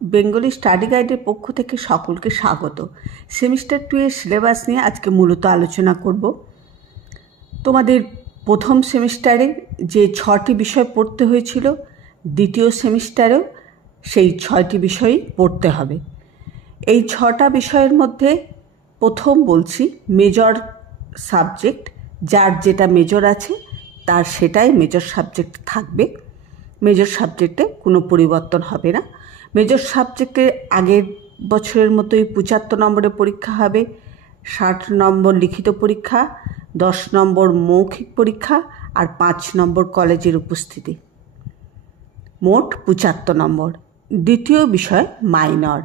Bengali study গাইডের পক্ষ থেকে সকলকে স্বাগত। সেমিস্টার 2 এর সিলেবাস নিয়ে আজকে মূলত আলোচনা করব। তোমাদের প্রথম সেমিস্টারে যে 6টি বিষয় পড়তে হয়েছিল, দ্বিতীয় সেমিস্টারেও সেই 6টি বিষয়ই পড়তে হবে। এই 6টা বিষয়ের মধ্যে প্রথম বলছি মেজর সাবজেক্ট, যার যেটা মেজর আছে তার সেটাই মেজর সাবজেক্ট থাকবে। মেজর সাবজেক্টে কোনো পরিবর্তন হবে না। মেজর সাবজেক্টে আগের বছরের মতোই 75 নম্বরের পরীক্ষা হবে, 60 নম্বর লিখিত পরীক্ষা, 10 নম্বর মৌখিক পরীক্ষা আর 5 নম্বর কলেজের উপস্থিতি, মোট 75 নম্বর। দ্বিতীয় বিষয় মাইনর,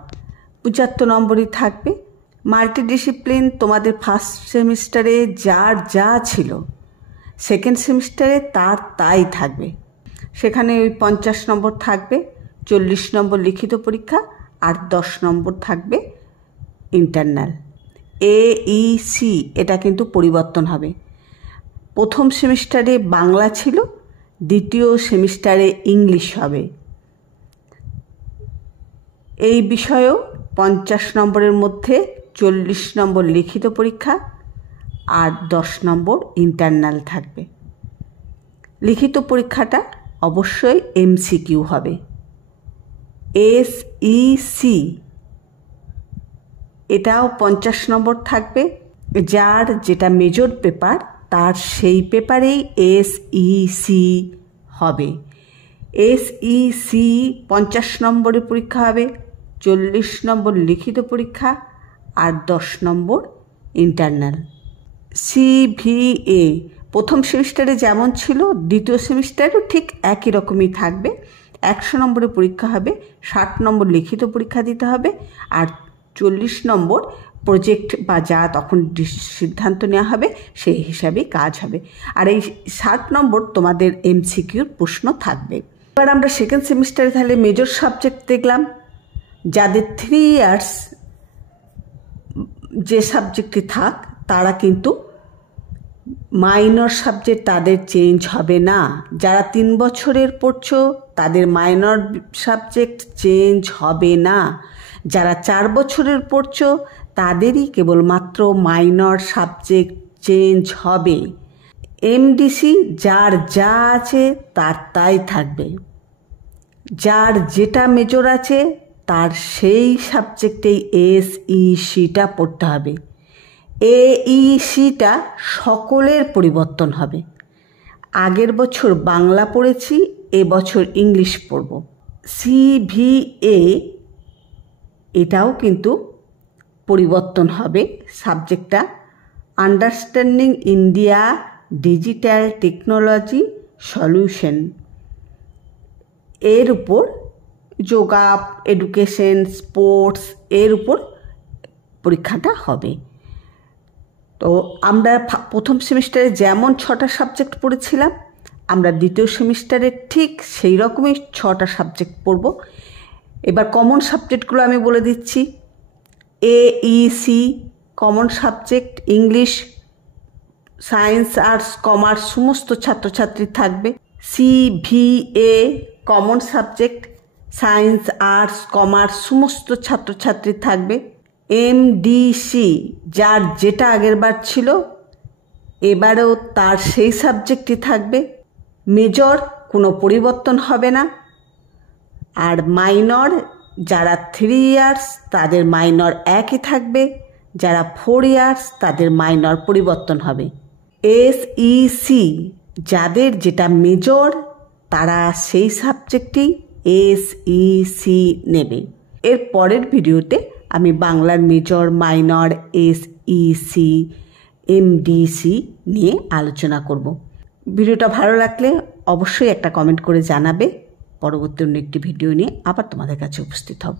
75 নম্বরই থাকবে। মাল্টিডিসিপ্লিন তোমাদের ফার্স্ট সেমিস্টারে যার যা ছিল সেকেন্ড সেমিস্টারে তার তাই থাকবে। সেখানে ওই 50 নম্বর থাকবে, 40 নম্বর লিখিত পরীক্ষা আর 10 নম্বর থাকবে ইন্টারনাল। AEC এটা কিন্তু পরিবর্তন হবে। প্রথম সেমিস্টারে বাংলা ছিল, দ্বিতীয় সেমিস্টারে ইংলিশ হবে। এই বিষয়েও 50 নম্বরের মধ্যে 40 নম্বর লিখিত পরীক্ষা আর 10 নম্বর ইন্টারনাল থাকবে। লিখিত পরীক্ষাটা অবশ্যই MCQ হবে। SEC এটাও 50 নম্বর থাকবে। যার যেটা মেজর পেপার তার সেই পেপারেই SEC হবে। SEC 50 নম্বরের পরীক্ষা হবে, 40 নম্বর লিখিত পরীক্ষা আর 10 নম্বর ইন্টারনাল। CVA প্রথম সেমিস্টারে যেমন ছিল দ্বিতীয় সেমিস্টারেও ঠিক একই রকমই থাকবে। 100 নম্বরের পরীক্ষা হবে, 60 নম্বর লিখিত পরীক্ষা দিতে হবে আর 40 নম্বর প্রজেক্ট বা যা তখন সিদ্ধান্ত নেওয়া হবে সেই হিসাবেই কাজ হবে। আর এই 60 নম্বর তোমাদের MCQর প্রশ্ন থাকবে। এবার আমরা সেকেন্ড সেমিস্টারে তাহলে মেজর সাবজেক্ট দেখলাম। যাদের 3 ইয়ার্স যে সাবজেক্টে থাক তারা কিন্তু মাইনর সাবজেক্ট তাদের চেঞ্জ হবে না। যারা 3 বছরের পড়ছো তাদের মাইনর সাবজেক্ট চেঞ্জ হবে না। যারা 4 বছরের পড়ছো তাদেরই কেবলমাত্র মাইনর সাবজেক্ট চেঞ্জ হবে। MDC যার যা আছে তার তাই থাকবে। যার যেটা মেজর আছে তার সেই সাবজেক্টেই SECটা পড়তে হবে। AECটা সকলের পরিবর্তন হবে। আগের বছর বাংলা পড়েছি, এবছর ইংলিশ পড়ব। CVA এটাও কিন্তু পরিবর্তন হবে। সাবজেক্টটা understanding India digital technology solution, এর উপর যোগা, এডুকেশন, স্পোর্টস এর উপর পরীক্ষাটা হবে। তো আমরা প্রথম সেমিস্টারে যেমন 6টা সাবজেক্ট পড়েছিলাম আমরা দ্বিতীয় সেমিস্টারে ঠিক সেই রকমই 6টা সাবজেক্ট পড়ব। এবার কমন সাবজেক্টগুলো আমি বলে দিচ্ছি। AEC common subject English, science, arts, commerce সমস্ত ছাত্রছাত্রী থাকবে। CVA common subject science, arts, commerce সমস্ত ছাত্রছাত্রী থাকবে। MDC যার যেটা আগেরবার ছিল এবারেও তার সেই সাবজেক্টই থাকবে। মেজর কোনো পরিবর্তন হবে না। আর মাইনর যারা 3 ইয়ার্স তাদের মাইনর একই থাকবে, যারা 4 ইয়ার্স তাদের মাইনর পরিবর্তন হবে। SEC যাদের যেটা মেজর তারা সেই সাবজেক্টেই SEC নেবে। এর পরের ভিডিওতে আমি বাংলার মেজর, মাইনর, SEC, MDC নিয়ে আলোচনা করব। ভিডিওটা ভালো লাগলে অবশ্যই একটা কমেন্ট করে জানাবে। পরবর্তী অন্য একটি ভিডিও নিয়ে আবার তোমাদের কাছে উপস্থিত হব।